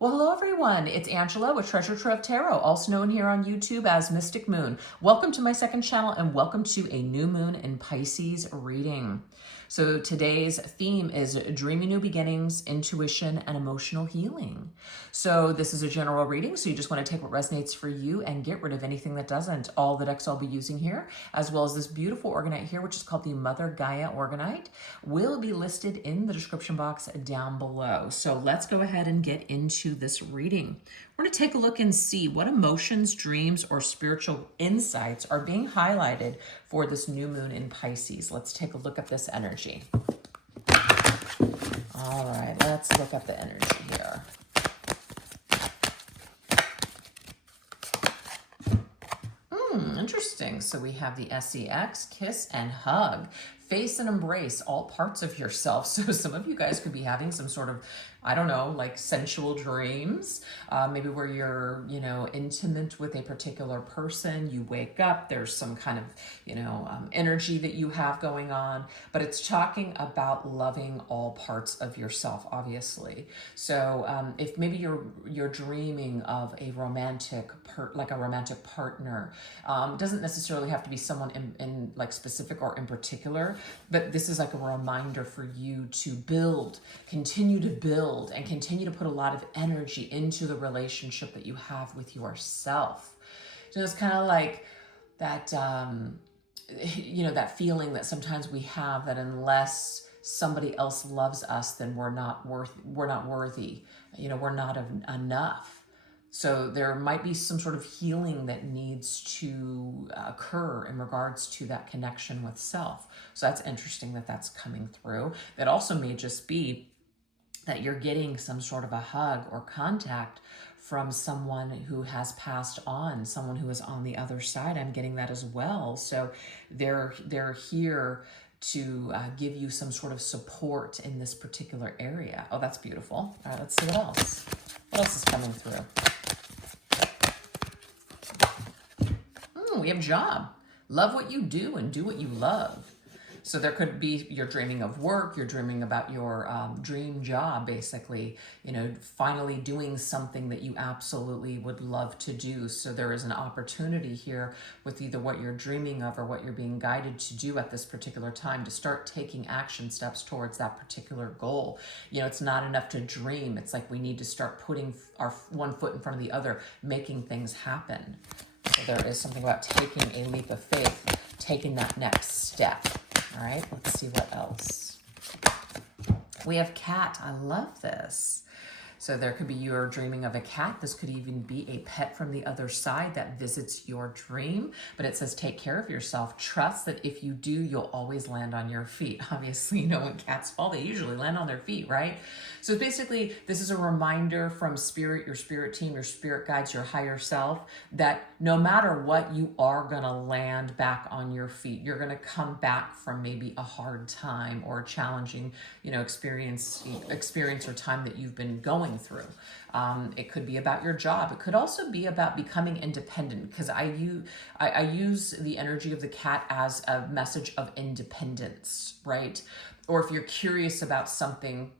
Well, hello everyone. It's Angela with Trove Tarot, also known here on YouTube as Mystic Moon. Welcome to my second channel and welcome to a new moon in Pisces reading. So today's theme is Dreamy New Beginnings, Intuition, and Emotional Healing. So this is a general reading, so you just want to take what resonates for you and get rid of anything that doesn't. All the decks I'll be using here, as well as this beautiful Orgonite here, which is called the Mother Gaia Orgonite, will be listed in the description box down below. So let's go ahead and get into this reading. We're going to take a look and see what emotions, dreams, or spiritual insights are being highlighted for this new moon in Pisces. Let's take a look at this energy. All right, let's look at the energy here. Interesting. So we have the SEX, kiss and hug, face and embrace all parts of yourself. So some of you guys could be having some sort of, I don't know, like sensual dreams, maybe where you're, intimate with a particular person. You wake up, there's some kind of, energy that you have going on, but it's talking about loving all parts of yourself, obviously. So if maybe you're dreaming of a romantic partner, doesn't necessarily have to be someone in like specific or in particular, but this is like a reminder for you to continue to build and continue to put a lot of energy into the relationship that you have with yourself. So it's kind of like that, that feeling that sometimes we have that unless somebody else loves us, then we're not worthy, we're not enough. So there might be some sort of healing that needs to occur in regards to that connection with self. So that's interesting that that's coming through. That also may just be that you're getting some sort of a hug or contact from someone who has passed on, someone who is on the other side. I'm getting that as well. So they're here to give you some sort of support in this particular area. Oh, that's beautiful. All right, let's see what else. What else is coming through? We have job. Love what you do and do what you love. So there could be, you're dreaming of work, you're dreaming about your dream job, basically, finally doing something that you absolutely would love to do. So there is an opportunity here with either what you're dreaming of or what you're being guided to do at this particular time to start taking action steps towards that particular goal. It's not enough to dream. It's like we need to start putting our one foot in front of the other, making things happen. So there is something about taking a leap of faith, taking that next step. All right, let's see what else. We have cat. I love this. So there could be you're dreaming of a cat. This could even be a pet from the other side that visits your dream. But it says take care of yourself. Trust that if you do, you'll always land on your feet. Obviously, when cats fall, they usually land on their feet, right? So basically, this is a reminder from spirit, your spirit team, your spirit guides, your higher self, that no matter what, you are going to land back on your feet. You're going to come back from maybe a hard time or a challenging, experience or time that you've been going through. It could be about your job. It could also be about becoming independent, because I use the energy of the cat as a message of independence, right? Or if you're curious about something,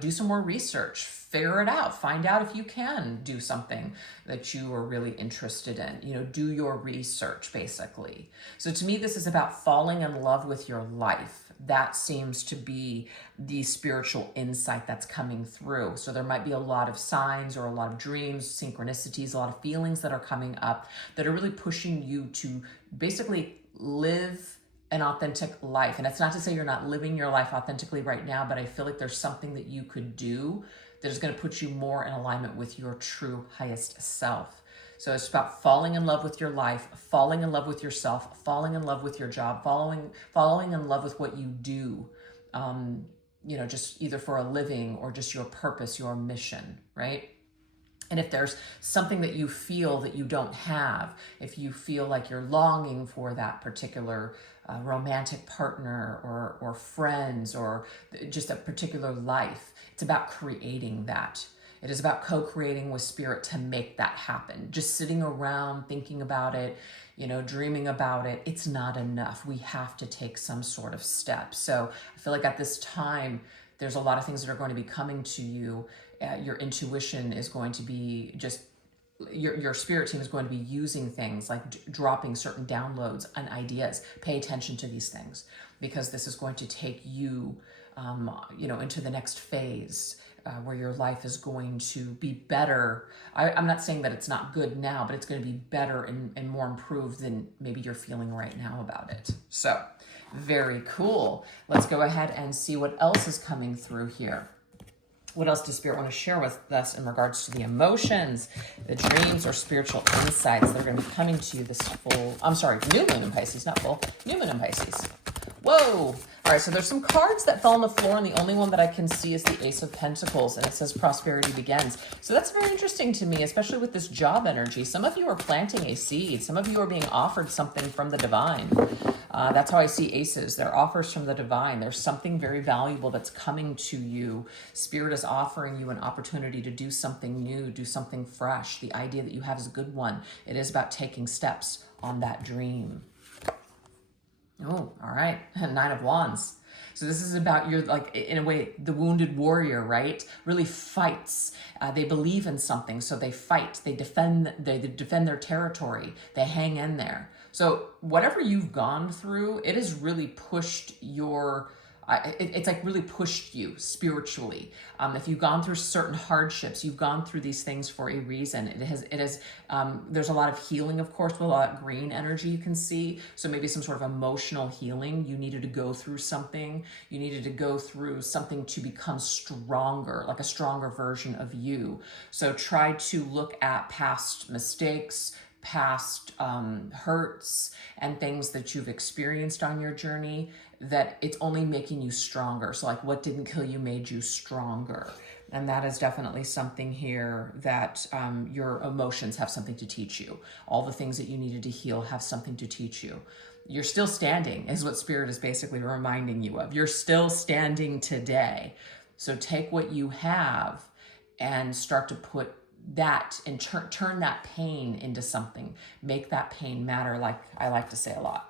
do some more research, figure it out, find out if you can do something that you are really interested in, do your research, basically. So to me, this is about falling in love with your life. That seems to be the spiritual insight that's coming through. So there might be a lot of signs or a lot of dreams, synchronicities, a lot of feelings that are coming up that are really pushing you to basically live an authentic life. And it's not to say you're not living your life authentically right now, but I feel like there's something that you could do that is going to put you more in alignment with your true highest self. So it's about falling in love with your life, falling in love with yourself, falling in love with your job, falling in love with what you do, just either for a living or just your purpose, your mission, right? And if there's something that you feel that you don't have, if you feel like you're longing for that particular romantic partner or friends or just a particular life, it's about creating that. It is about co-creating with spirit to make that happen. Just sitting around thinking about it, dreaming about it, it's not enough. We have to take some sort of step. So I feel like at this time, there's a lot of things that are going to be coming to you your intuition is going to be just, your spirit team is going to be using things like dropping certain downloads and ideas. Pay attention to these things, because this is going to take you, into the next phase, where your life is going to be better. I'm not saying that it's not good now, but it's going to be better and more improved than maybe you're feeling right now about it. So very cool. Let's go ahead and see what else is coming through here. What else does Spirit want to share with us in regards to the emotions, the dreams, or spiritual insights that are going to be coming to you this new moon in Pisces, not full, new moon in Pisces. Whoa. All right, so there's some cards that fell on the floor, and the only one that I can see is the Ace of Pentacles, and it says prosperity begins. So that's very interesting to me, especially with this job energy. Some of you are planting a seed. Some of you are being offered something from the divine. That's how I see aces. They're offers from the divine. There's something very valuable that's coming to you. Spirit is offering you an opportunity to do something new, do something fresh. The idea that you have is a good one. It is about taking steps on that dream. Oh, all right. 9 of Wands. So this is about your, like, in a way, the wounded warrior, right? Really fights. They believe in something, so they fight. They defend their territory. They hang in there. So whatever you've gone through, it has really pushed your, it's like really pushed you spiritually. If you've gone through certain hardships, you've gone through these things for a reason. It has, there's a lot of healing, of course, with a lot of green energy you can see. So maybe some sort of emotional healing. You needed to go through something. You needed to go through something to become stronger, like a stronger version of you. So try to look at past mistakes, past hurts, and things that you've experienced on your journey, that it's only making you stronger. So like, what didn't kill you made you stronger. And that is definitely something here that your emotions have something to teach you. All the things that you needed to heal have something to teach you. You're still standing is what Spirit is basically reminding you of. You're still standing today. So take what you have and start to put that and turn that pain into something. Make that pain matter, like I like to say a lot.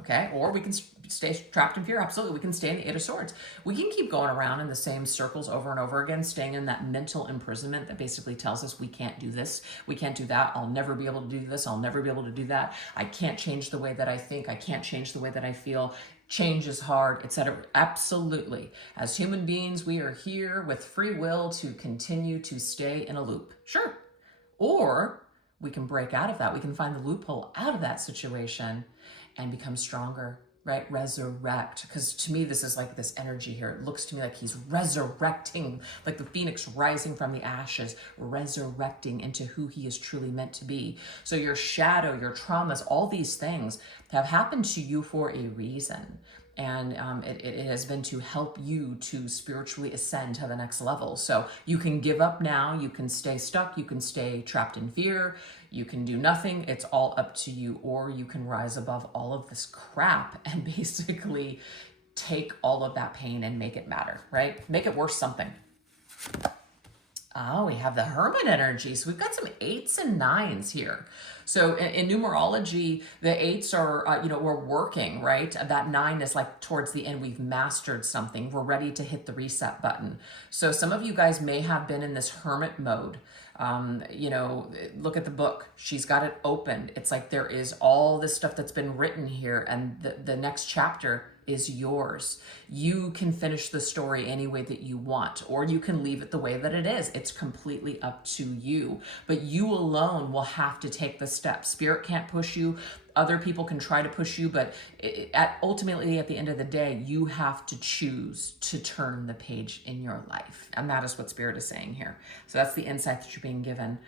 Okay, or we can stay trapped in fear. Absolutely, we can stay in the 8 of Swords. We can keep going around in the same circles over and over again, staying in that mental imprisonment that basically tells us we can't do this, we can't do that, I'll never be able to do this, I'll never be able to do that, I can't change the way that I think, I can't change the way that I feel, change is hard, etc. Absolutely. As human beings, we are here with free will to continue to stay in a loop. Sure. Or we can break out of that. We can find the loophole out of that situation and become stronger, right? Resurrect. Because to me, this is like this energy here. It looks to me like he's resurrecting, like the phoenix rising from the ashes, resurrecting into who he is truly meant to be. So your shadow, your traumas, all these things have happened to you for a reason. And it has been to help you to spiritually ascend to the next level. So you can give up now, you can stay stuck, you can stay trapped in fear, you can do nothing, it's all up to you. Or you can rise above all of this crap and basically take all of that pain and make it matter, right? Make it worth something. Oh, we have the Hermit energy. So we've got some 8s and 9s here. So in numerology, the 8s are, we're working, right? That 9 is like towards the end, we've mastered something. We're ready to hit the reset button. So some of you guys may have been in this hermit mode. Look at the book. She's got it open. It's like there is all this stuff that's been written here, and the next chapter is yours. You can finish the story any way that you want, or you can leave it the way that it is. It's completely up to you. But you alone will have to take the step. Spirit can't push you. Other people can try to push you, but ultimately, at the end of the day, you have to choose to turn the page in your life. And that is what Spirit is saying here. So that's the insight that you're being given.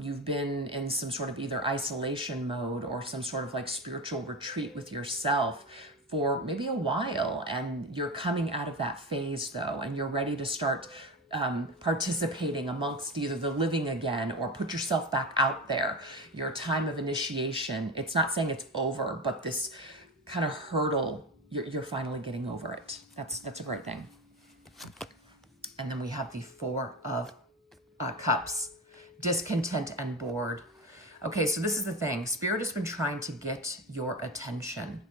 You've been in some sort of either isolation mode or some sort of like spiritual retreat with yourself for maybe a while, and you're coming out of that phase though, and you're ready to start participating amongst either the living again or put yourself back out there. Your time of initiation, it's not saying it's over, but this kind of hurdle, you're finally getting over it. That's a great thing. And then we have the 4 of Cups, discontent and bored. Okay, so this is the thing. Spirit has been trying to get your attention.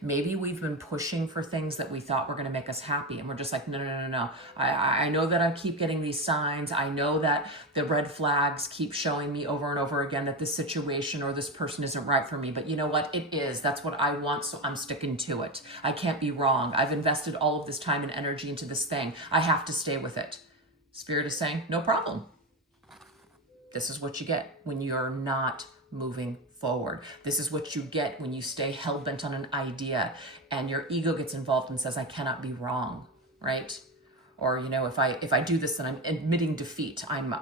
Maybe we've been pushing for things that we thought were going to make us happy, and we're just like, no, no, no, no, no. I know that I keep getting these signs. I know that the red flags keep showing me over and over again that this situation or this person isn't right for me. But you know what? It is. That's what I want, so I'm sticking to it. I can't be wrong. I've invested all of this time and energy into this thing. I have to stay with it. Spirit is saying, no problem. This is what you get when you're not moving forward. This is what you get when you stay hell-bent on an idea and your ego gets involved and says, I cannot be wrong, right? Or, you know, if I do this, then I'm admitting defeat. I'm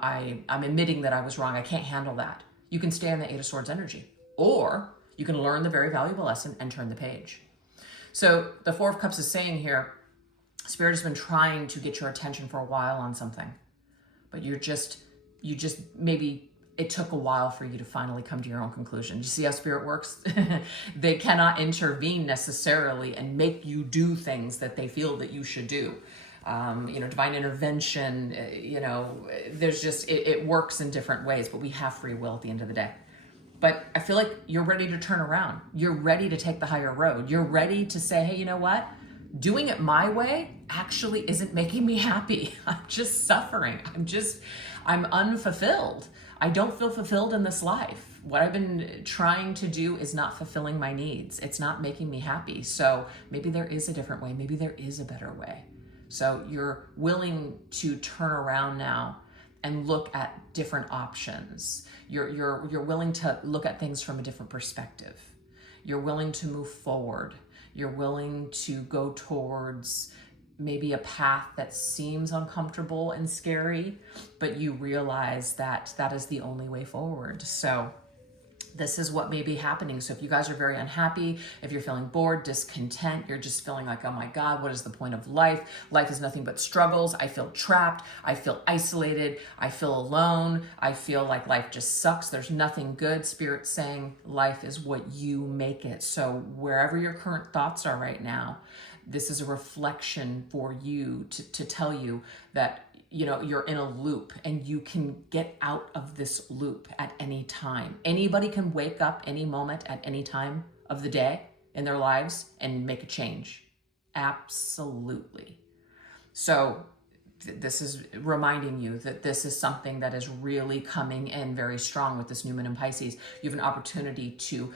admitting that I was wrong. I can't handle that. You can stay on the Eight of Swords energy, or you can learn the very valuable lesson and turn the page. So the Four of Cups is saying here, Spirit has been trying to get your attention for a while on something, but you just maybe it took a while for you to finally come to your own conclusion. You see how Spirit works? They cannot intervene necessarily and make you do things that they feel that you should do. You know, divine intervention, you know, there's just, it works in different ways, but we have free will at the end of the day. But I feel like you're ready to turn around. You're ready to take the higher road. You're ready to say, hey, you know what? Doing it my way actually isn't making me happy. I'm just suffering. I'm unfulfilled. I don't feel fulfilled in this life. What I've been trying to do is not fulfilling my needs. It's not making me happy. So maybe there is a different way. Maybe there is a better way. So you're willing to turn around now and look at different options. You're willing to look at things from a different perspective. You're willing to move forward. You're willing to go towards maybe a path that seems uncomfortable and scary, but you realize that that is the only way forward. So this is what may be happening. So if you guys are very unhappy, if you're feeling bored, discontent, you're just feeling like, oh my God, what is the point of life? Life is nothing but struggles. I feel trapped. I feel isolated. I feel alone. I feel like life just sucks. There's nothing good. Spirit's saying life is what you make it. So wherever your current thoughts are right now, this is a reflection for you to tell you that, you know, you're in a loop and you can get out of this loop at any time. Anybody can wake up any moment at any time of the day in their lives and make a change. Absolutely. So this is reminding you that this is something that is really coming in very strong with this new moon in Pisces. You have an opportunity to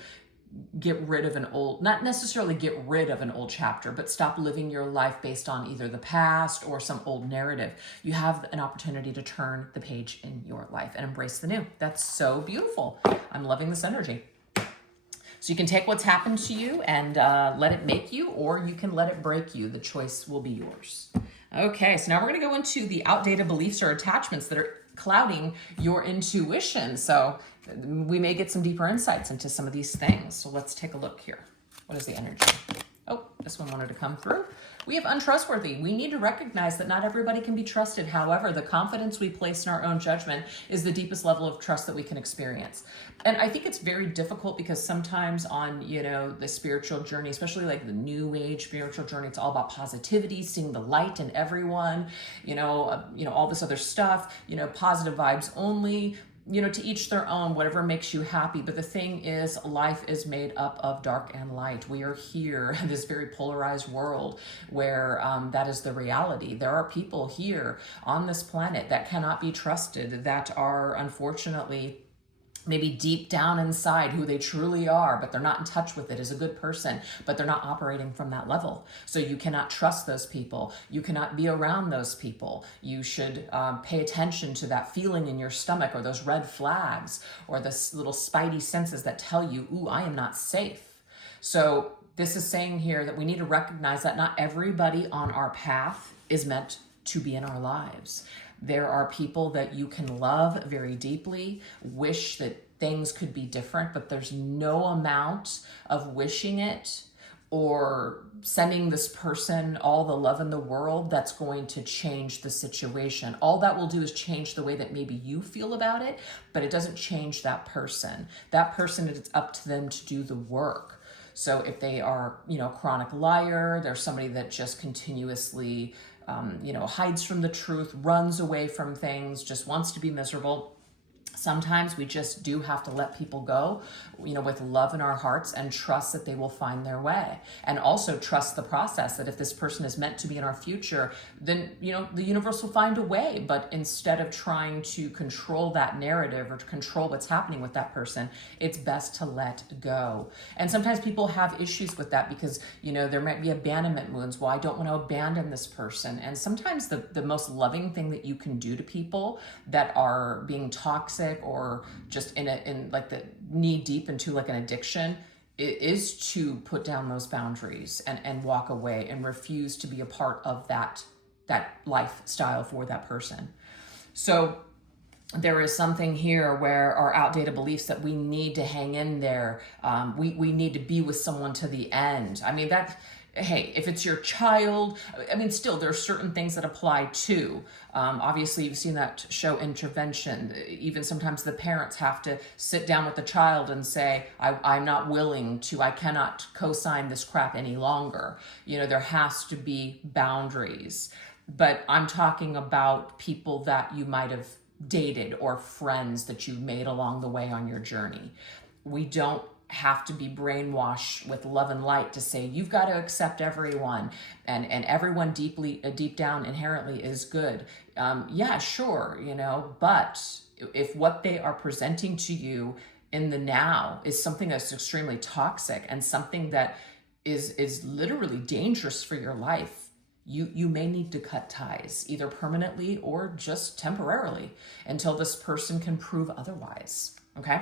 get rid of an old, not necessarily get rid of an old chapter, but stop living your life based on either the past or some old narrative. You have an opportunity to turn the page in your life and embrace the new. That's so beautiful. I'm loving this energy. So you can take what's happened to you and let it make you, or you can let it break you. The choice will be yours. Okay, so now we're going to go into the outdated beliefs or attachments that are clouding your intuition. So we may get some deeper insights into some of these things. So let's take a look here. What is the energy? Oh, this one wanted to come through. We have untrustworthy. We need to recognize that not everybody can be trusted. However, the confidence we place in our own judgment is the deepest level of trust that we can experience. And I think it's very difficult because sometimes on, you know, the spiritual journey, especially like the new age spiritual journey, it's all about positivity, seeing the light in everyone, all this other stuff, positive vibes only. To each their own, whatever makes you happy. But the thing is, life is made up of dark and light. We are here in this very polarized world where that is the reality. There are people here on this planet that cannot be trusted, that are unfortunately maybe deep down inside who they truly are, but they're not in touch with it as a good person, but they're not operating from that level. So you cannot trust those people. You cannot be around those people. You should pay attention to that feeling in your stomach, or those red flags, or the little spidey senses that tell you, ooh, I am not safe. So this is saying here that we need to recognize that not everybody on our path is meant to be in our lives. There are people that you can love very deeply, wish that things could be different, but there's no amount of wishing it or sending this person all the love in the world that's going to change the situation. All that will do is change the way that maybe you feel about it, but it doesn't change that person. That person, it's up to them to do the work. So if they are, a chronic liar, they're somebody that just continuously hides from the truth, runs away from things, just wants to be miserable, Sometimes we just do have to let people go, with love in our hearts, and trust that they will find their way. And also trust the process, that if this person is meant to be in our future, then, the universe will find a way. But instead of trying to control that narrative or to control what's happening with that person, it's best to let go. And sometimes people have issues with that because, there might be abandonment wounds. Well, I don't want to abandon this person. And sometimes the most loving thing that you can do to people that are being toxic or just in like the knee deep into like an addiction is to put down those boundaries and walk away and refuse to be a part of that lifestyle for that person. So there is something here where our outdated beliefs that we need to hang in there. We need to be with someone to the end. I mean, hey, if it's your child, still there are certain things that apply too. Obviously, you've seen that show Intervention. Even sometimes the parents have to sit down with the child and say, I'm not willing to, I cannot co-sign this crap any longer. There has to be boundaries. But I'm talking about people that you might have dated or friends that you've made along the way on your journey. We don't have to be brainwashed with love and light to say you've got to accept everyone and everyone deep down inherently is good. Yeah, sure, but if what they are presenting to you in the now is something that's extremely toxic and something that is literally dangerous for your life, you may need to cut ties, either permanently or just temporarily, until this person can prove otherwise. Okay?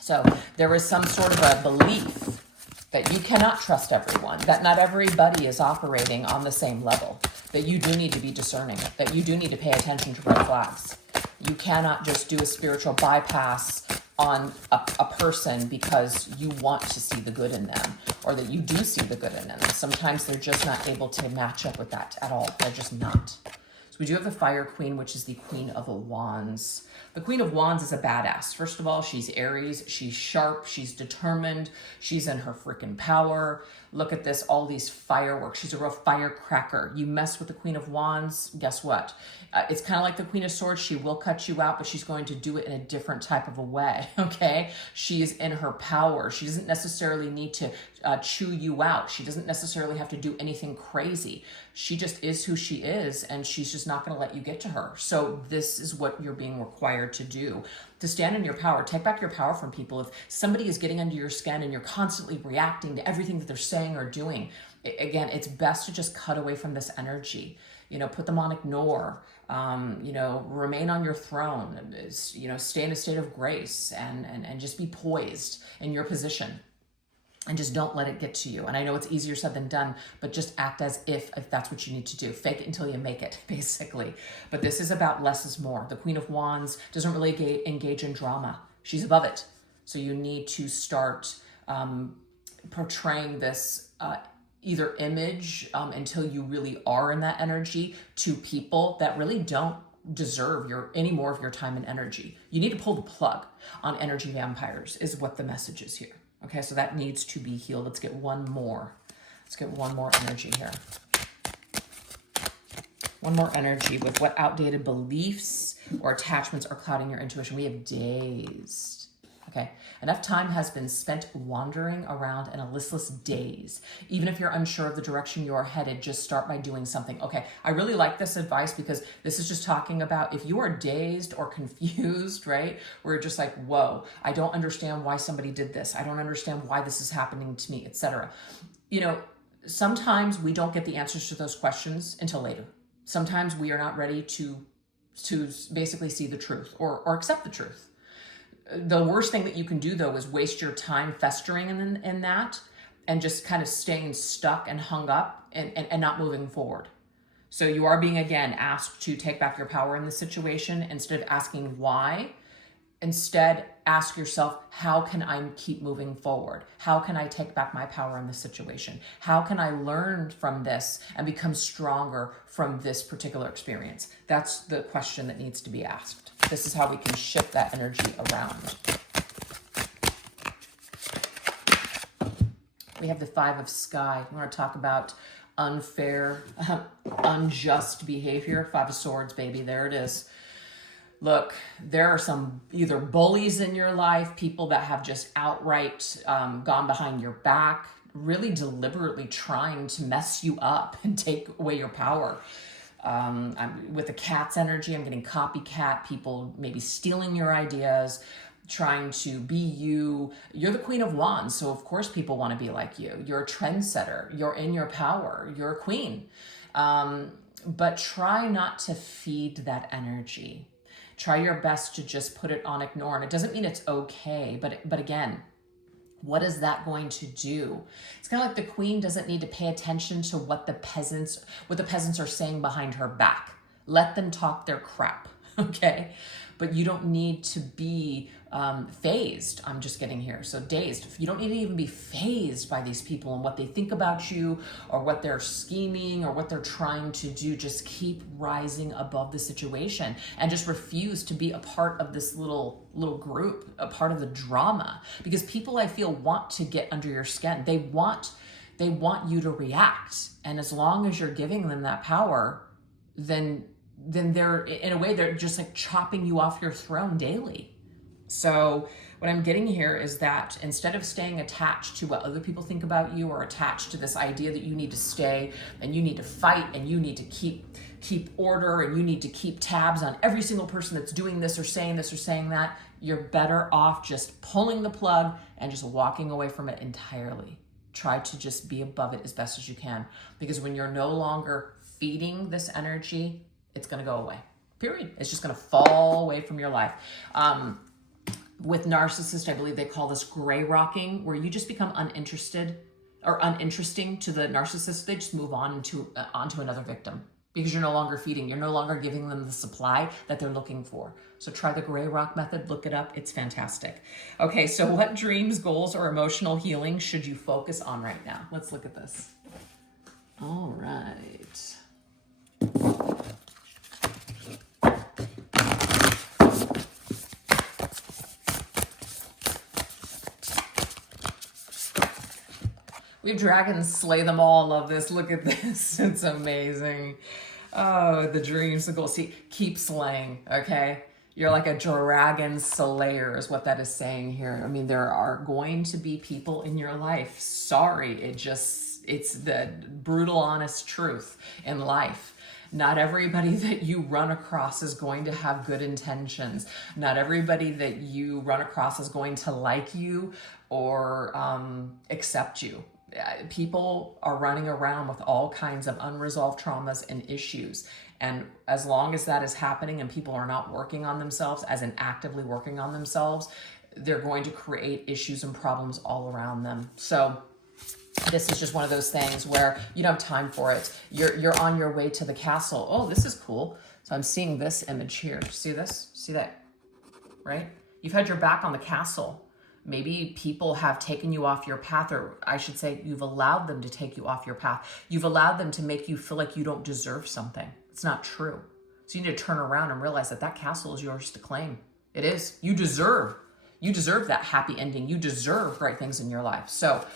So there is some sort of a belief that you cannot trust everyone, that not everybody is operating on the same level, that you do need to be discerning, that you do need to pay attention to red flags. You cannot just do a spiritual bypass on a person because you want to see the good in them, or that you do see the good in them. Sometimes they're just not able to match up with that at all. They're just not. So we do have the Fire Queen, which is the Queen of Wands. The Queen of Wands is a badass. First of all, she's Aries. She's sharp. She's determined. She's in her freaking power. Look at this, all these fireworks. She's a real firecracker. You mess with the Queen of Wands, guess what? It's kind of like the Queen of Swords. She will cut you out, but she's going to do it in a different type of a way, okay? She is in her power. She doesn't necessarily need to chew you out. She doesn't necessarily have to do anything crazy. She just is who she is, and she's just not going to let you get to her. So this is what you're being required to do. To stand in your power, take back your power from people. If somebody is getting under your skin and you're constantly reacting to everything that they're saying or doing, again, it's best to just cut away from this energy. Put them on ignore, remain on your throne, stay in a state of grace and just be poised in your position. And just don't let it get to you. And I know it's easier said than done, but just act as if that's what you need to do. Fake it until you make it, basically. But this is about less is more. The Queen of Wands doesn't really engage in drama. She's above it. So you need to start portraying this either image until you really are in that energy to people that really don't deserve any more of your time and energy. You need to pull the plug on energy vampires is what the message is here. Okay, so that needs to be healed. Let's get one more. Let's get one more energy here. One more energy with what outdated beliefs or attachments are clouding your intuition. We have dazed. Okay, enough time has been spent wandering around in a listless daze. Even if you're unsure of the direction you are headed, just start by doing something. Okay, I really like this advice because this is just talking about if you are dazed or confused, right? We're just like, whoa, I don't understand why somebody did this. I don't understand why this is happening to me, etc. Sometimes we don't get the answers to those questions until later. Sometimes we are not ready to basically see the truth or accept the truth. The worst thing that you can do, though, is waste your time festering in that and just kind of staying stuck and hung up and not moving forward. So you are being, again, asked to take back your power in the situation instead of asking why. Instead, ask yourself, how can I keep moving forward? How can I take back my power in this situation? How can I learn from this and become stronger from this particular experience? That's the question that needs to be asked. This is how we can shift that energy around. We have the Five of Sky. We want to talk about unfair, unjust behavior. Five of Swords, baby. There it is. Look, there are some either bullies in your life, people that have just outright gone behind your back, really deliberately trying to mess you up and take away your power. With the cat's energy, I'm getting copycat, people maybe stealing your ideas, trying to be you. You're the Queen of Wands, so of course people want to be like you. You're a trendsetter. You're in your power. You're a queen. But try not to feed that energy. Try your best to just put it on ignore. And it doesn't mean it's okay, but again, what is that going to do? It's kind of like the queen doesn't need to pay attention to what the peasants are saying behind her back. Let them talk their crap, okay? But you don't need to be phased. I'm just getting here. So dazed. You don't need to even be phased by these people and what they think about you or what they're scheming or what they're trying to do. Just keep rising above the situation and just refuse to be a part of this little group, a part of the drama. Because people, I feel, want to get under your skin. They want you to react. And as long as you're giving them that power, then they're, in a way, they're just like chopping you off your throne daily. So what I'm getting here is that instead of staying attached to what other people think about you or attached to this idea that you need to stay and you need to fight and you need to keep order and you need to keep tabs on every single person that's doing this or saying that, you're better off just pulling the plug and just walking away from it entirely. Try to just be above it as best as you can, because when you're no longer feeding this energy, it's going to go away, period. It's just going to fall away from your life. With narcissists, I believe they call this gray rocking, where you just become uninterested or uninteresting to the narcissist. They just move on onto another victim because you're no longer feeding. You're no longer giving them the supply that they're looking for. So try the gray rock method. Look it up. It's fantastic. Okay, so what dreams, goals, or emotional healing should you focus on right now? Let's look at this. All right. We have dragons, slay them all. Love this. Look at this. It's amazing. Oh, the dreams, the goals. See, keep slaying, okay? You're like a dragon slayer is what that is saying here. I mean, there are going to be people in your life. Sorry, it's the brutal, honest truth in life. Not everybody that you run across is going to have good intentions. Not everybody that you run across is going to like you or accept you. People are running around with all kinds of unresolved traumas and issues. And as long as that is happening and people are not working on themselves, as in actively working on themselves, they're going to create issues and problems all around them. So this is just one of those things where you don't have time for it. You're on your way to the castle. Oh, this is cool. So I'm seeing this image here. See this? See that? Right? You've had your back on the castle. Maybe people have taken you off your path, or I should say you've allowed them to take you off your path. You've allowed them to make you feel like you don't deserve something. It's not true. So you need to turn around and realize that that castle is yours to claim. It is. You deserve that happy ending. You deserve great things in your life. So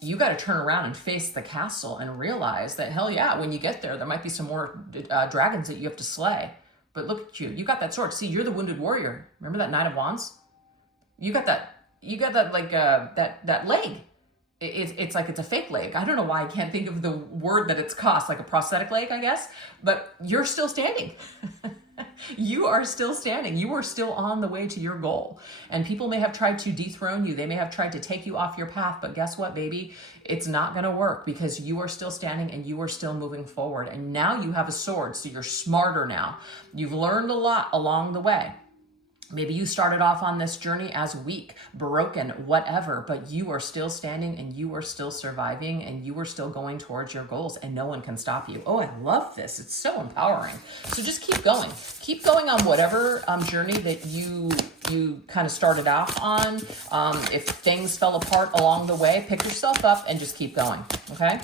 you got to turn around and face the castle and realize that, hell yeah, when you get there, there might be some more dragons that you have to slay. But look at you. You got that sword. See, you're the wounded warrior. Remember that Knight of Wands? You got that like that leg. It's like it's a fake leg. I don't know why I can't think of the word that it's cost, like a prosthetic leg, I guess. But you're still standing. You are still standing. You are still on the way to your goal. And people may have tried to dethrone you. They may have tried to take you off your path. But guess what, baby? It's not going to work because you are still standing and you are still moving forward. And now you have a sword, so you're smarter now. You've learned a lot along the way. Maybe you started off on this journey as weak, broken, whatever, but you are still standing and you are still surviving and you are still going towards your goals and no one can stop you. Oh, I love this. It's so empowering. So just keep going. Keep going on whatever journey that you kind of started off on. If things fell apart along the way, pick yourself up and just keep going, okay?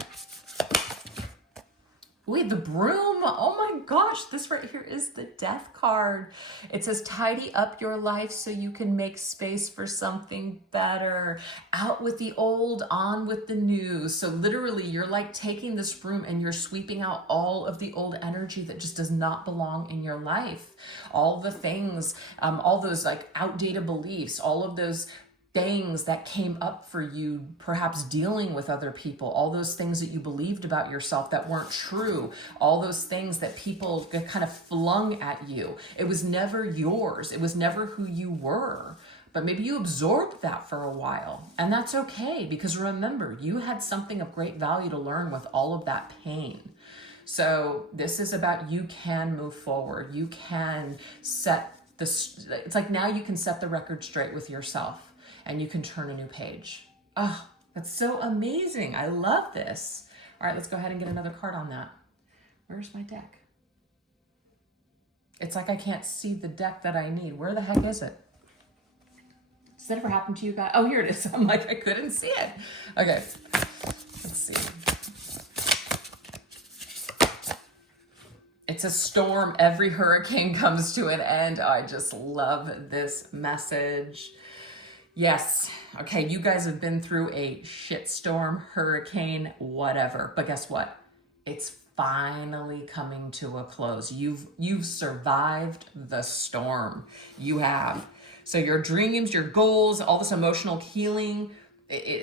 Wait, the broom. Oh my gosh, this right here is the death card. It says tidy up your life so you can make space for something better. Out with the old, on with the new. So literally you're like taking this broom and you're sweeping out all of the old energy that just does not belong in your life. All the things, all those like outdated beliefs, all of those things that came up for you, perhaps dealing with other people, all those things that you believed about yourself that weren't true, all those things that people kind of flung at you. It was never yours. It was never who you were. But maybe you absorbed that for a while, and that's okay, because remember, you had something of great value to learn with all of that pain. So this is about you can move forward. You can set this, it's like now you can set the record straight with yourself. And you can turn a new page. Oh, that's so amazing. I love this. All right, let's go ahead and get another card on that. Where's my deck? It's like I can't see the deck that I need. Where the heck is it? Does that ever happen to you guys? Oh, here it is. I'm like, I couldn't see it. Okay, let's see. It's a storm. Every hurricane comes to an end. I just love this message. Yes. Okay, you guys have been through a shitstorm, hurricane, whatever. But guess what? It's finally coming to a close. You've survived the storm. You have. So your dreams, your goals, all this emotional healing,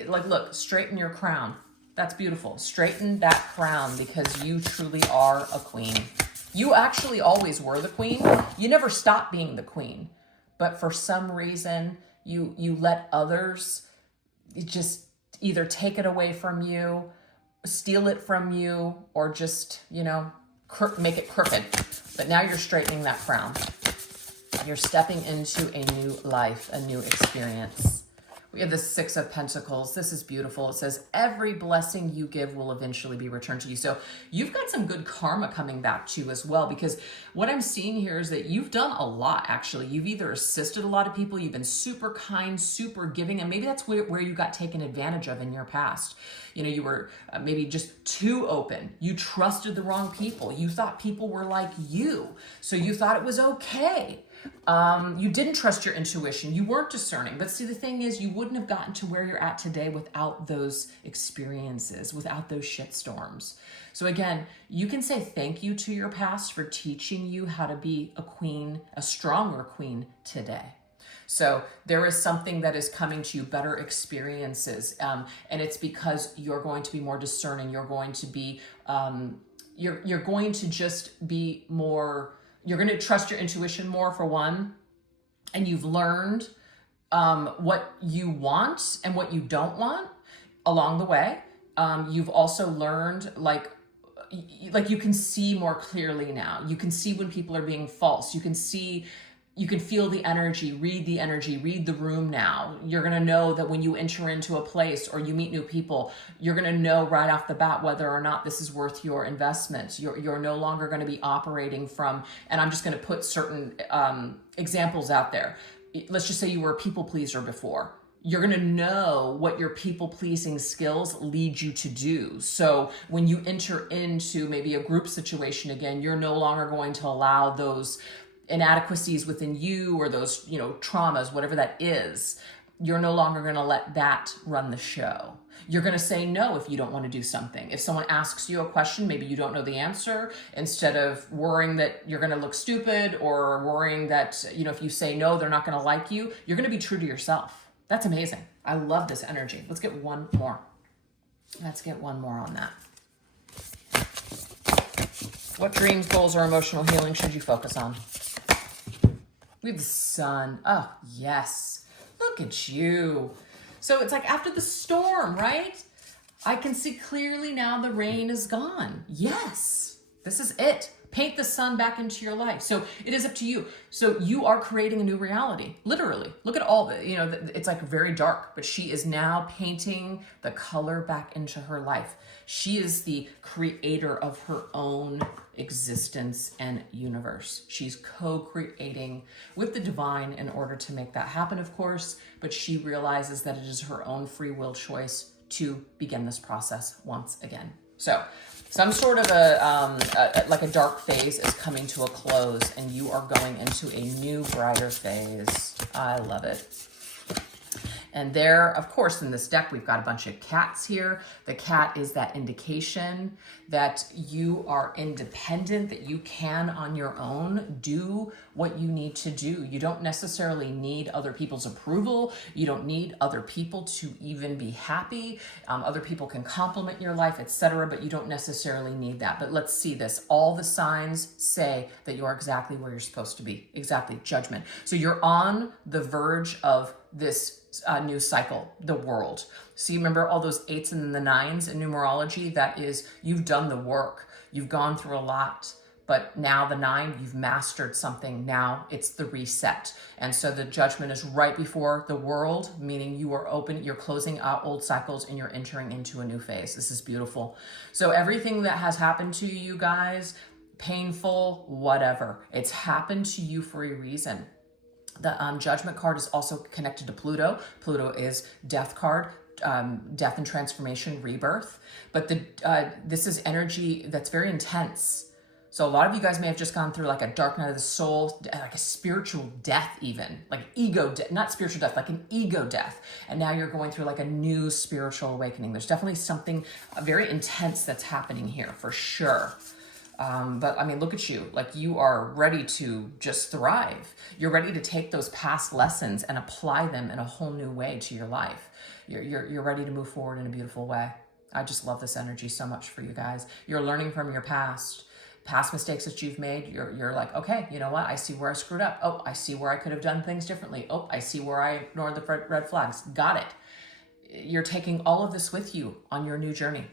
like look, straighten your crown. That's beautiful. Straighten that crown because you truly are a queen. You actually always were the queen. You never stopped being the queen. But for some reason, you let others just either take it away from you, steal it from you, or just, you know, make it crooked. But now you're straightening that crown. You're stepping into a new life, a new experience. We have the Six of Pentacles. This is beautiful. It says, every blessing you give will eventually be returned to you. So you've got some good karma coming back to you as well, because what I'm seeing here is that you've done a lot, actually. You've either assisted a lot of people, you've been super kind, super giving, and maybe that's where you got taken advantage of in your past. You know, you were maybe just too open. You trusted the wrong people. You thought people were like you, so you thought it was okay. You didn't trust your intuition. You weren't discerning. But see, the thing is, you wouldn't have gotten to where you're at today without those experiences, without those shitstorms. So again, you can say thank you to your past for teaching you how to be a queen, a stronger queen today. So there is something that is coming to you, better experiences. And it's because you're going to be more discerning. You're going to be, you're going to just be more, you're going to trust your intuition more, for one, and you've learned what you want and what you don't want along the way. You've also learned like you can see more clearly now. You can see when people are being false. You can see, you can feel the energy, read the room now. You're going to know that when you enter into a place or you meet new people, you're going to know right off the bat whether or not this is worth your investment. You're no longer going to be operating from, and I'm just going to put certain examples out there. Let's just say you were a people pleaser before. You're going to know what your people-pleasing skills lead you to do. So when you enter into maybe a group situation again, you're no longer going to allow those inadequacies within you or those, you know, traumas, whatever that is. You're no longer going to let that run the show. You're going to say no if you don't want to do something. If someone asks you a question, maybe you don't know the answer, instead of worrying that you're going to look stupid or worrying that, you know, if you say no, they're not going to like you, you're going to be true to yourself. That's amazing. I love this energy. Let's get one more. Let's get one more on that. What dreams, goals, or emotional healing should you focus on? We have the sun. Oh, yes. Look at you. So it's like after the storm, right? I can see clearly now the rain is gone. Yes, this is it. Paint the sun back into your life. So it is up to you. So you are creating a new reality, literally. Look at all the, you know, it's like very dark, but she is now painting the color back into her life. She is the creator of her own existence and universe. She's co-creating with the divine in order to make that happen, of course, but she realizes that it is her own free will choice to begin this process once again. So Some sort of like a dark phase is coming to a close, and you are going into a new, brighter phase. I love it. And there, of course, in this deck, we've got a bunch of cats here. The cat is that indication that you are independent, that you can on your own do what you need to do. You don't necessarily need other people's approval. You don't need other people to even be happy. Other people can compliment your life, etc., but you don't necessarily need that. But let's see this. All the signs say that you are exactly where you're supposed to be. Exactly. Judgment. So you're on the verge of this new cycle, the world. So you remember all those 8s and the 9s in numerology? That is, you've done the work. You've gone through a lot. But now the 9, you've mastered something. Now it's the reset. And so the judgment is right before the world, meaning you are open, you're closing out old cycles and you're entering into a new phase. This is beautiful. So everything that has happened to you guys, painful, whatever, it's happened to you for a reason. The judgment card is also connected to Pluto. Pluto is death card, death and transformation, rebirth. But this is energy that's very intense. So a lot of you guys may have just gone through like a dark night of the soul, like a spiritual death even, like ego death, not spiritual death, like an ego death. And now you're going through like a new spiritual awakening. There's definitely something very intense that's happening here for sure. But I mean, look at you, like you are ready to just thrive. You're ready to take those past lessons and apply them in a whole new way to your life. You're ready to move forward in a beautiful way. I just love this energy so much for you guys. You're learning from your past mistakes that you've made. You're like, okay, you know what? I see where I screwed up. Oh, I see where I could have done things differently. Oh, I see where I ignored the red flags. Got it. You're taking all of this with you on your new journey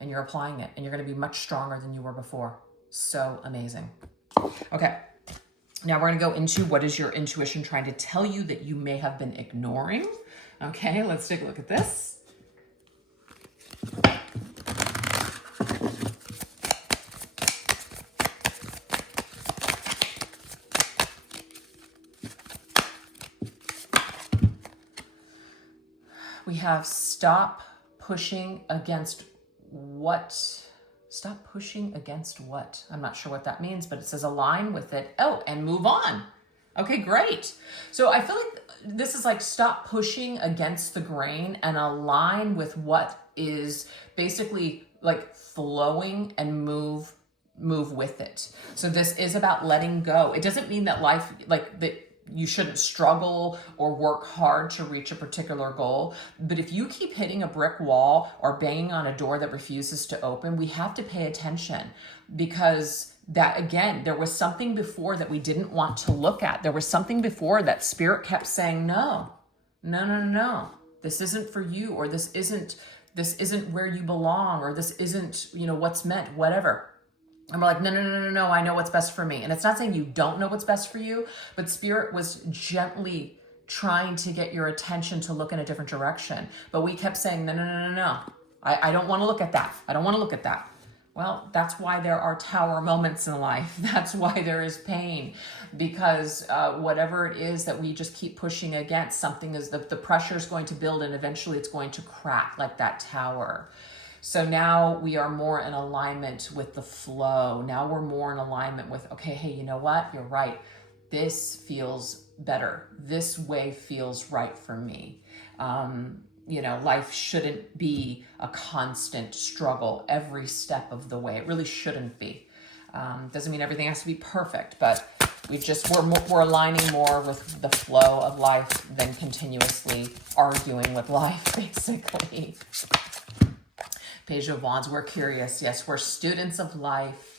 and you're applying it and you're going to be much stronger than you were before. So amazing. Okay. Now we're going to go into what is your intuition trying to tell you that you may have been ignoring. Okay, let's take a look at this. We have stop pushing against what? Stop pushing against what? I'm not sure what that means, but it says align with it. Oh, and move on. Okay, great. So I feel like this is like stop pushing against the grain and align with what is basically like flowing and move with it. So this is about letting go. It doesn't mean that life, like that you shouldn't struggle or work hard to reach a particular goal. But if you keep hitting a brick wall or banging on a door that refuses to open, we have to pay attention, because that, again, there was something before that we didn't want to look at. There was something before that spirit kept saying, no, this isn't for you, or this isn't where you belong, or this isn't, what's meant, whatever. And we're like, no, I know what's best for me. And it's not saying you don't know what's best for you, but spirit was gently trying to get your attention to look in a different direction. But we kept saying, no. I don't want to look at that. I don't want to look at that. Well, that's why there are tower moments in life. That's why there is pain, because whatever it is that we just keep pushing against, something is the pressure is going to build, and eventually it's going to crack like that tower. So now we are more in alignment with the flow. Now we're more in alignment with, okay, hey, you know what? You're right. This feels better. This way feels right for me. Life shouldn't be a constant struggle every step of the way. It really shouldn't be. Doesn't mean everything has to be perfect, but we're aligning more with the flow of life than continuously arguing with life, basically. Page of Wands, we're curious. Yes, we're students of life.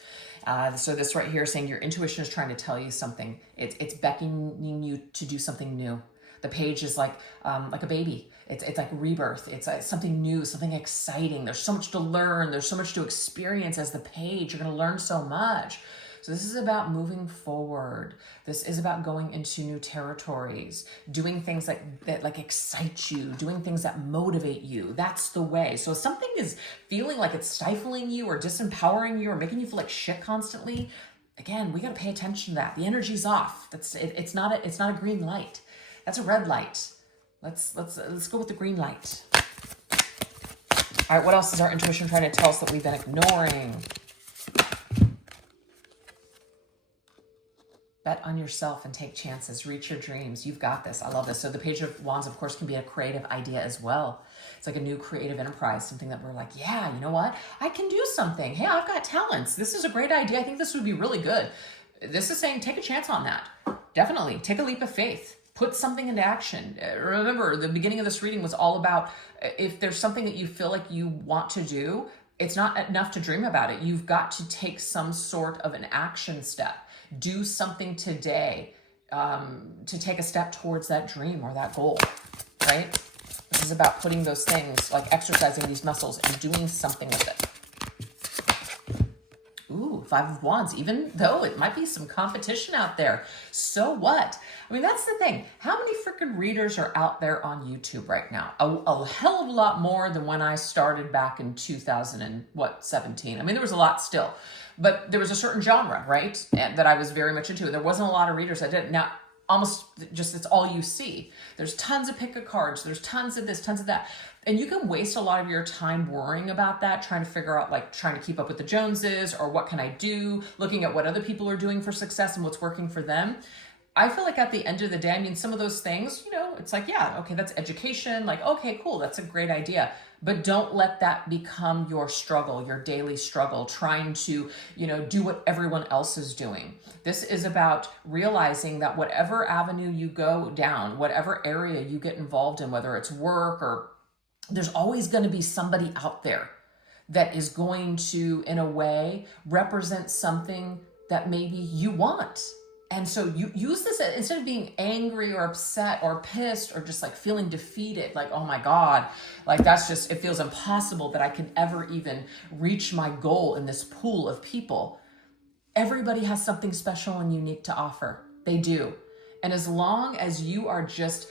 So this right here is saying your intuition is trying to tell you something. It's beckoning you to do something new. The page is like a baby. It's like rebirth. It's something new, something exciting. There's so much to learn. There's so much to experience as the page. You're going to learn so much. So this is about moving forward. This is about going into new territories, doing things that excite you, doing things that motivate you. That's the way. So if something is feeling like it's stifling you or disempowering you or making you feel like shit constantly, again, we got to pay attention to that. The energy's off. It's not a green light. That's a red light. Let's go with the green light. All right, what else is our intuition trying to tell us that we've been ignoring? Bet on yourself and take chances. Reach your dreams. You've got this. I love this. So the Page of Wands, of course, can be a creative idea as well. It's like a new creative enterprise, something that we're like, yeah, you know what? I can do something. Hey, I've got talents. This is a great idea. I think this would be really good. This is saying take a chance on that. Definitely. Take a leap of faith. Put something into action. Remember, the beginning of this reading was all about if there's something that you feel like you want to do, it's not enough to dream about it. You've got to take some sort of an action step. Do something today to take a step towards that dream or that goal, right? This is about putting those things, like exercising these muscles and doing something with it. Ooh, Five of Wands, even though it might be some competition out there. So what? I mean, that's the thing. How many freaking readers are out there on YouTube right now? A hell of a lot more than when I started back in 2017. I mean, there was a lot still. But there was a certain genre, right, that I was very much into. There wasn't a lot of readers that did. Now, almost just it's all you see. There's tons of pick of cards. There's tons of this, tons of that. And you can waste a lot of your time worrying about that, trying to figure out, like, trying to keep up with the Joneses or what can I do, looking at what other people are doing for success and what's working for them. I feel like at the end of the day, I mean, some of those things, you know, it's like, yeah, okay, that's education. Like, okay, cool, that's a great idea. But don't let that become your struggle, your daily struggle, trying to, you know, do what everyone else is doing. This is about realizing that whatever avenue you go down, whatever area you get involved in, whether it's work or there's always going to be somebody out there that is going to, in a way, represent something that maybe you want. And so you use this instead of being angry or upset or pissed or just like feeling defeated, like, oh my God, like that's just, it feels impossible that I can ever even reach my goal in this pool of people. Everybody has something special and unique to offer. They do. And as long as you are just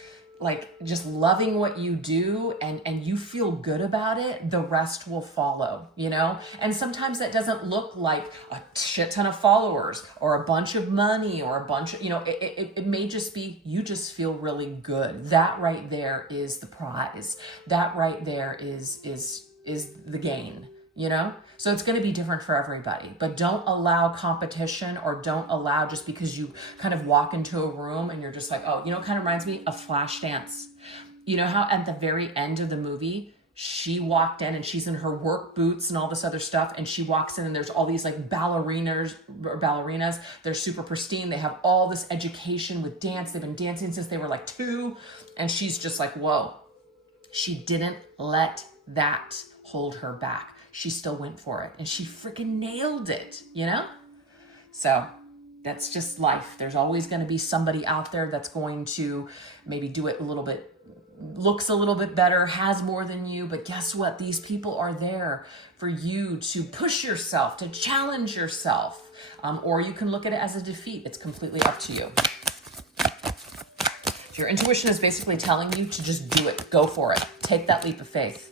loving what you do and you feel good about it, the rest will follow, you know? And sometimes that doesn't look like a shit ton of followers or a bunch of money or a bunch of, you know, it may just be, you just feel really good. That right there is the prize. That right there is the gain, you know? So it's going to be different for everybody, but don't allow competition or don't allow just because you kind of walk into a room and you're just like, oh, you know, it kind of reminds me of Flashdance. You know how at the very end of the movie, she walked in and she's in her work boots and all this other stuff. And she walks in and there's all these like ballerinas. They're super pristine. They have all this education with dance. They've been dancing since they were like 2. And she's just like, whoa, she didn't let that hold her back. She still went for it and she freaking nailed it, you know? So that's just life. There's always going to be somebody out there that's going to maybe do it a little bit, looks a little bit better, has more than you. But guess what? These people are there for you to push yourself, to challenge yourself. Or you can look at it as a defeat. It's completely up to you. Your intuition is basically telling you to just do it. Go for it. Take that leap of faith.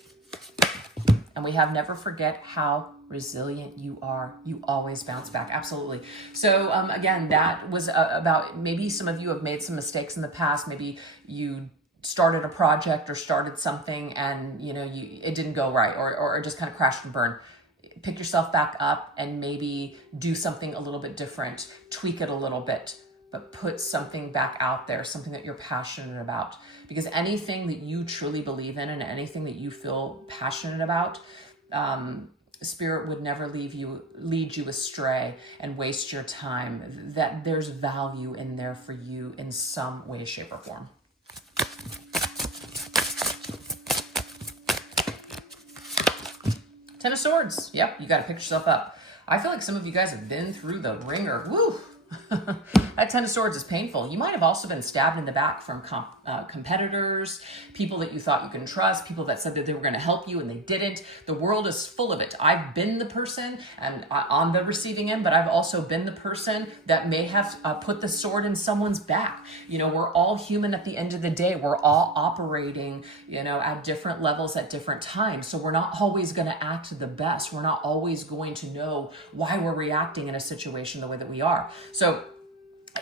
And we have never forget how resilient you are. You always bounce back. Absolutely. So again, that was about, maybe some of you have made some mistakes in the past. Maybe you started a project or started something and you know it didn't go right or it just kind of crashed and burned. Pick yourself back up and maybe do something a little bit different, tweak it a little bit, but put something back out there, something that you're passionate about. Because anything that you truly believe in and anything that you feel passionate about, Spirit would never lead you astray and waste your time. That there's value in there for you in some way, shape, or form. Ten of Swords. Yep, you got to pick yourself up. I feel like some of you guys have been through the ringer. Woo! That Ten of Swords is painful. You might have also been stabbed in the back from competitors, people that you thought you can trust, people that said that they were going to help you and they didn't. The world is full of it. I've been the person and on the receiving end, but I've also been the person that may have put the sword in someone's back. You know, we're all human at the end of the day. We're all operating, you know, at different levels at different times. So we're not always going to act the best. We're not always going to know why we're reacting in a situation the way that we are. So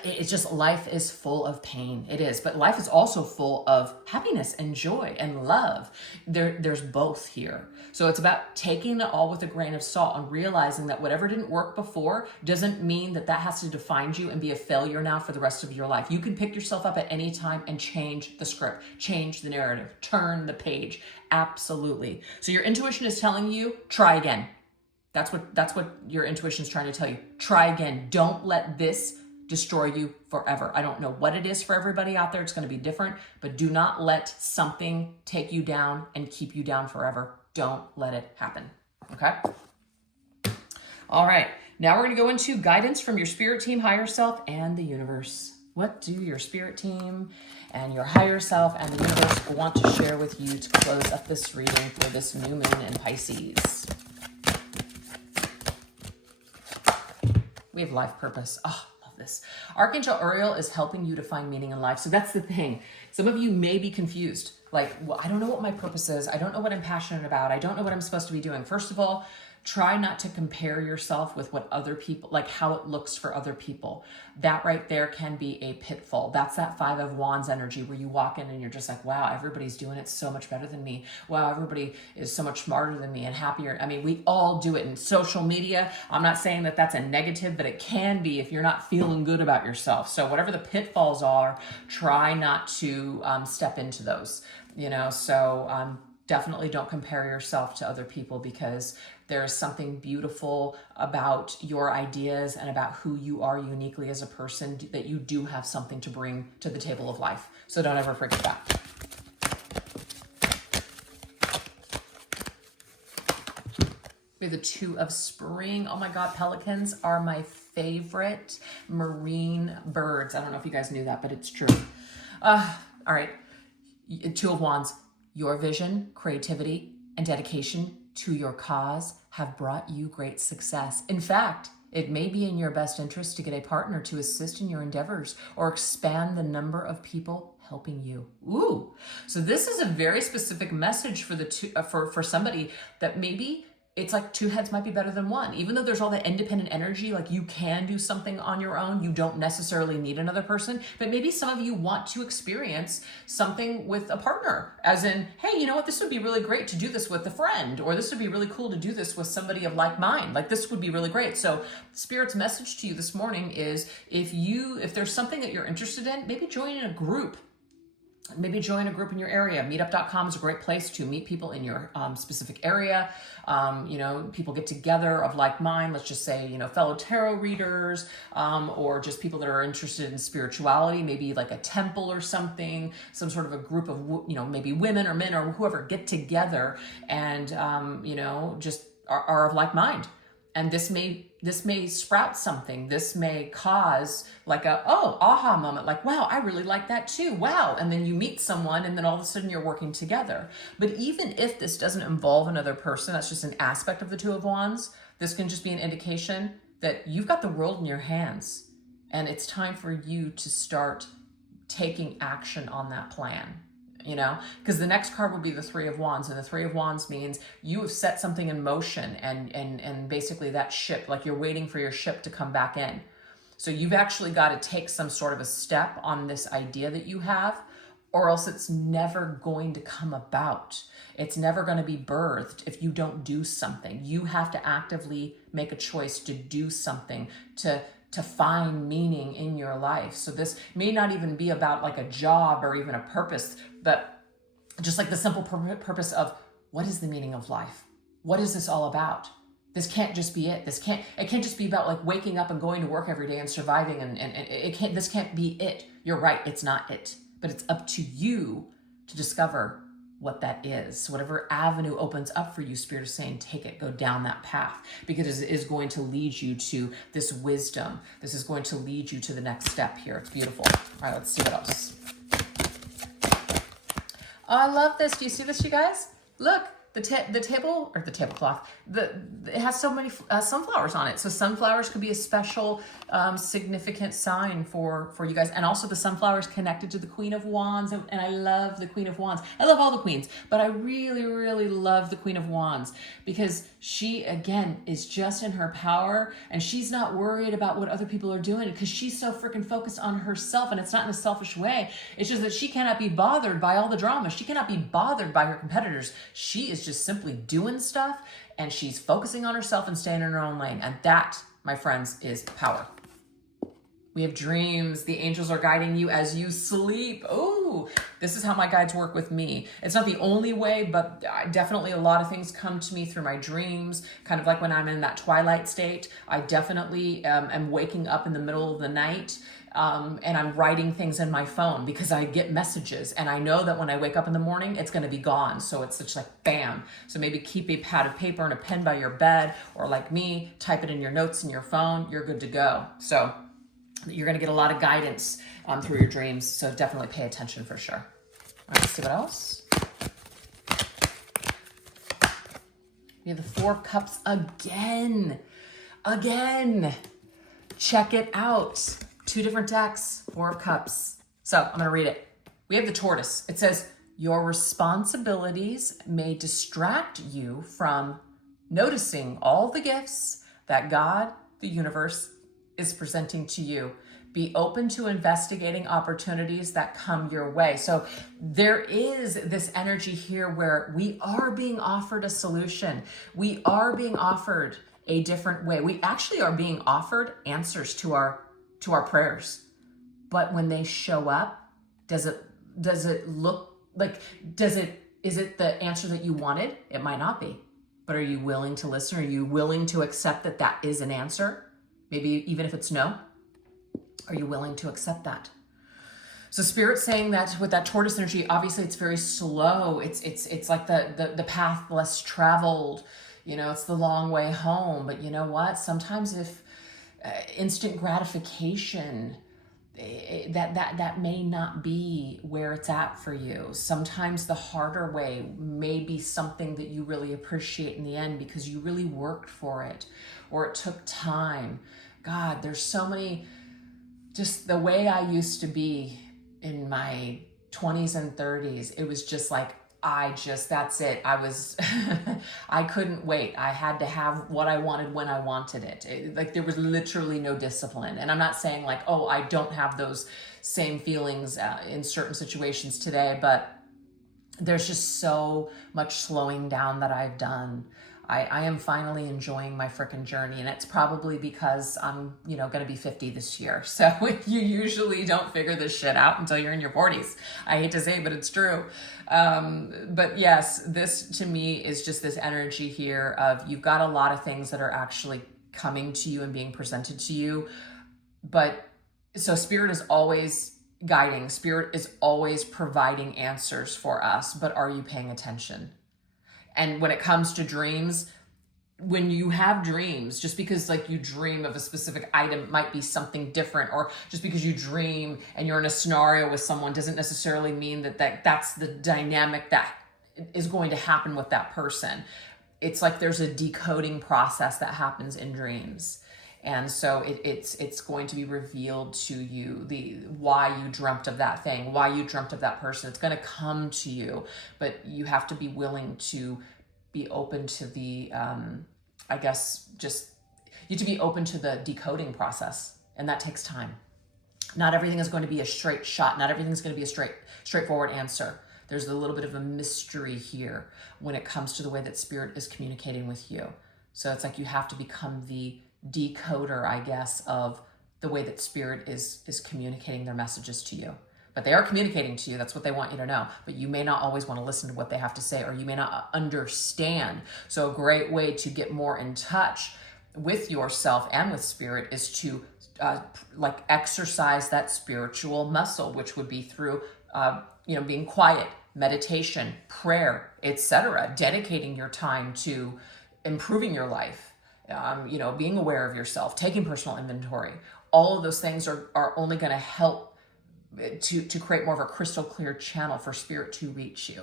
it's just, life is full of pain. It is, but life is also full of happiness and joy and love. There's both here. So it's about taking it all with a grain of salt and realizing that whatever didn't work before doesn't mean that that has to define you and be a failure now for the rest of your life. You can pick yourself up at any time and change the script, change the narrative, turn the page. Absolutely. So your intuition is telling you, try again. That's what your intuition is trying to tell you. Try again. Don't let this destroy you forever. I don't know what it is for everybody out there. It's going to be different, but do not let something take you down and keep you down forever. Don't let it happen. Okay? All right. Now we're going to go into guidance from your spirit team, higher self, and the universe. What do your spirit team and your higher self and the universe want to share with you to close up this reading for this new moon in Pisces? We have life purpose. Oh, this. Archangel Uriel is helping you to find meaning in life. So that's the thing. Some of you may be confused. Like, well, I don't know what my purpose is. I don't know what I'm passionate about. I don't know what I'm supposed to be doing. First of all, try not to compare yourself with what other people, like how it looks for other people. That right there can be a pitfall. That's that 5 of Wands energy where you walk in and you're just like, wow, everybody's doing it so much better than me. Wow, everybody is so much smarter than me and happier. I mean, we all do it in social media. I'm not saying that that's a negative, but it can be if you're not feeling good about yourself. So whatever the pitfalls are, try not to step into those, so definitely don't compare yourself to other people, because there's something beautiful about your ideas and about who you are uniquely as a person, that you do have something to bring to the table of life. So don't ever forget that. We have the 2 of Spring. Oh my God, pelicans are my favorite marine birds. I don't know if you guys knew that, but it's true. All right, 2 of Wands. Your vision, creativity, and dedication to your cause have brought you great success. In fact, it may be in your best interest to get a partner to assist in your endeavors or expand the number of people helping you. Ooh, so this is a very specific message for the for somebody that maybe it's like 2 heads might be better than 1. Even though there's all that independent energy, like you can do something on your own. You don't necessarily need another person, but maybe some of you want to experience something with a partner, as in, hey, you know what? This would be really great to do this with a friend, or this would be really cool to do this with somebody of like mind. Like this would be really great. So Spirit's message to you this morning is, if there's something that you're interested in, maybe join in a group. Maybe join a group in your area. Meetup.com is a great place to meet people in your specific area. People get together of like mind. Let's just say, fellow tarot readers, or just people that are interested in spirituality, maybe like a temple or something, some sort of a group of, maybe women or men or whoever get together and, just are of like mind. And this may sprout something. This may cause like aha moment, like, wow, I really like that too. Wow. And then you meet someone and then all of a sudden you're working together. But even if this doesn't involve another person, that's just an aspect of the 2 of Wands. This can just be an indication that you've got the world in your hands and it's time for you to start taking action on that plan. Because the next card will be the 3 of Wands, and the 3 of Wands means you have set something in motion, and basically that ship, like you're waiting for your ship to come back in. So you've actually got to take some sort of a step on this idea that you have, or else it's never going to come about. It's never going to be birthed if you don't do something. You have to actively make a choice to do something, to find meaning in your life. So this may not even be about like a job or even a purpose, but just like the simple purpose of, what is the meaning of life? What is this all about? This can't just be it. It can't just be about like waking up and going to work every day and surviving, and this can't be it. You're right, it's not it. But it's up to you to discover what that is. So whatever avenue opens up for you, Spirit is saying, take it, go down that path, because it is going to lead you to this wisdom. This is going to lead you to the next step here. It's beautiful. All right, let's see what else. Oh, I love this. Do you see this, you guys? Look, the table, or the tablecloth, it has so many sunflowers on it. So sunflowers could be a special significant sign for you guys. And also the sunflowers connected to the Queen of Wands. And I love the Queen of Wands. I love all the queens, but I really, really love the Queen of Wands because she, again, is just in her power, and she's not worried about what other people are doing because she's so freaking focused on herself. And it's not in a selfish way. It's just that she cannot be bothered by all the drama. She cannot be bothered by her competitors. She is just simply doing stuff, and she's focusing on herself and staying in her own lane. And that, my friends, is power. We have dreams. The angels are guiding you as you sleep. Oh, this is how my guides work with me. It's not the only way, but definitely a lot of things come to me through my dreams. Kind of like when I'm in that twilight state, I definitely am waking up in the middle of the night and I'm writing things in my phone because I get messages and I know that when I wake up in the morning, it's going to be gone. So it's just like, bam. So maybe keep a pad of paper and a pen by your bed, or like me, type it in your notes in your phone. You're good to go. So you're going to get a lot of guidance through your dreams. So definitely pay attention for sure. All right, let's see what else. We have the Four of Cups again. Check it out. 2 different decks, Four of Cups. So I'm going to read it. We have the Tortoise. It says, your responsibilities may distract you from noticing all the gifts that God, the universe, is presenting to you. Be open to investigating opportunities that come your way. So there is this energy here where we are being offered a solution. We are being offered a different way. We actually are being offered answers to our prayers. But when they show up, is it the answer that you wanted? It might not be. But are you willing to listen? Are you willing to accept that that is an answer? Maybe even if it's no. Are you willing to accept that? So Spirit's saying that with that Tortoise energy, obviously it's very slow. It's like the path less traveled. You know, it's the long way home. But you know what? Sometimes if instant gratification, that may not be where it's at for you. Sometimes the harder way may be something that you really appreciate in the end because you really worked for it, or it took time. God, there's so many, just the way I used to be in my 20s and 30s, it was just like, that's it. I couldn't wait. I had to have what I wanted when I wanted it. Like there was literally no discipline. And I'm not saying like, oh, I don't have those same feelings in certain situations today, but there's just so much slowing down that I've done. I am finally enjoying my frickin' journey, and it's probably because I'm, going to be 50 this year. So you usually don't figure this shit out until you're in your 40s. I hate to say it, but it's true. But yes, this to me is just this energy here of you've got a lot of things that are actually coming to you and being presented to you. But so Spirit is always guiding. Spirit is always providing answers for us. But are you paying attention? And when it comes to dreams, when you have dreams, just because like you dream of a specific item might be something different, or just because you dream and you're in a scenario with someone doesn't necessarily mean that's the dynamic that is going to happen with that person. It's like there's a decoding process that happens in dreams. And so it's going to be revealed to you why you dreamt of that thing, why you dreamt of that person. It's going to come to you, but you have to be willing to be open to the, you have to be open to the decoding process, and that takes time. Not everything is going to be a straight shot. Not everything's going to be a straightforward answer. There's a little bit of a mystery here when it comes to the way that Spirit is communicating with you. So it's like you have to become the decoder, I guess, of the way that Spirit is communicating their messages to you. But they are communicating to you. That's what they want you to know. But you may not always want to listen to what they have to say, or you may not understand. So a great way to get more in touch with yourself and with Spirit is to exercise that spiritual muscle, which would be through being quiet, meditation, prayer, etc. Dedicating your time to improving your life. Being aware of yourself, taking personal inventory. All of those things are only going to help to create more of a crystal clear channel for Spirit to reach you.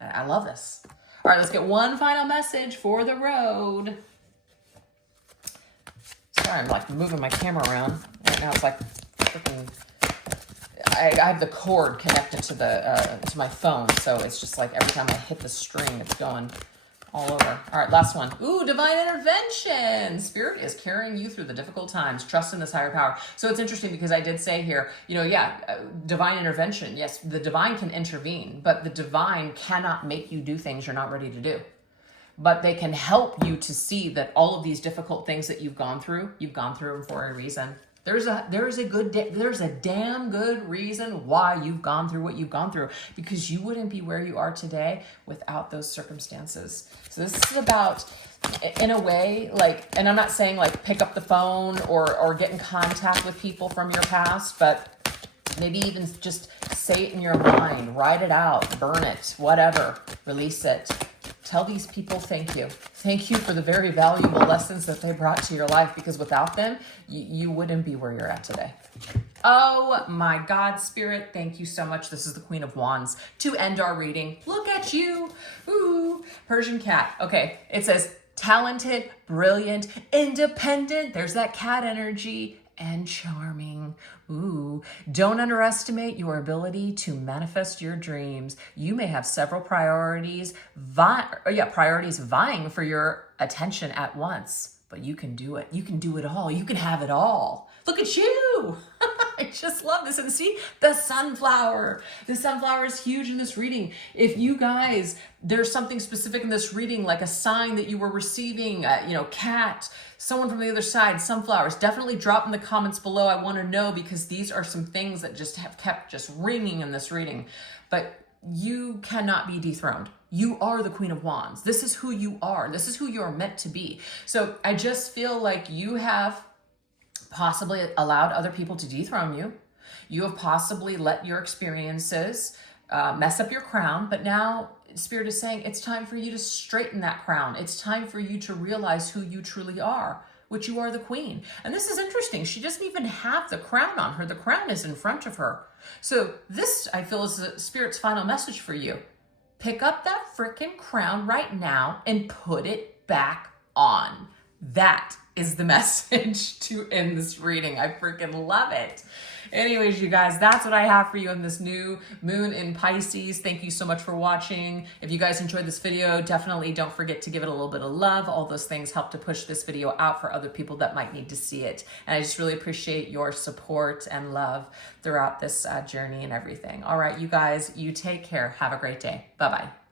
I love this. All right, let's get one final message for the road. Sorry, I'm like moving my camera around. Right now it's like freaking, I have the cord connected to the to my phone, so it's just like every time I hit the string, it's going all over. All right, last one. Ooh, divine intervention. Spirit is carrying you through the difficult times. Trust in this higher power. So it's interesting because I did say here, you know, divine intervention. Yes, the divine can intervene, but the divine cannot make you do things you're not ready to do. But they can help you to see that all of these difficult things that you've gone through them for a reason. There's a damn good reason why you've gone through what you've gone through, because you wouldn't be where you are today without those circumstances. So this is about, in a way, like, and I'm not saying like pick up the phone or get in contact with people from your past, but maybe even just say it in your mind, write it out, burn it, whatever, release it. Tell these people thank you. Thank you for the very valuable lessons that they brought to your life, because without them, you wouldn't be where you're at today. Oh my God, Spirit, thank you so much. This is the Queen of Wands to end our reading. Look at you. Ooh, Persian cat. Okay, it says talented, brilliant, independent. There's that cat energy. And charming. Ooh, don't underestimate your ability to manifest your dreams. You may have several priorities vying for your attention at once, but you can do it. You can do it all. You can have it all. Look at you. I just love this. And see, the sunflower. The sunflower is huge in this reading. If you guys, there's something specific in this reading, like a sign that you were receiving, cat, someone from the other side, sunflowers, definitely drop in the comments below. I want to know, because these are some things that just have kept just ringing in this reading. But you cannot be dethroned. You are the Queen of Wands. This is who you are. This is who you're meant to be. So I just feel like you have possibly allowed other people to dethrone you. You have possibly let your experiences mess up your crown, but now Spirit is saying it's time for you to straighten that crown. It's time for you to realize who you truly are, which you are the Queen. And this is interesting. She doesn't even have the crown on her. The crown is in front of her. So this, I feel, is the Spirit's final message for you. Pick up that freaking crown right now and put it back on. That is the message to end this reading. I freaking love it. Anyways, you guys, that's what I have for you on this new moon in Pisces. Thank you so much for watching. If you guys enjoyed this video, definitely don't forget to give it a little bit of love. All those things help to push this video out for other people that might need to see it. And I just really appreciate your support and love throughout this journey and everything. All right, you guys, you take care. Have a great day. Bye-bye.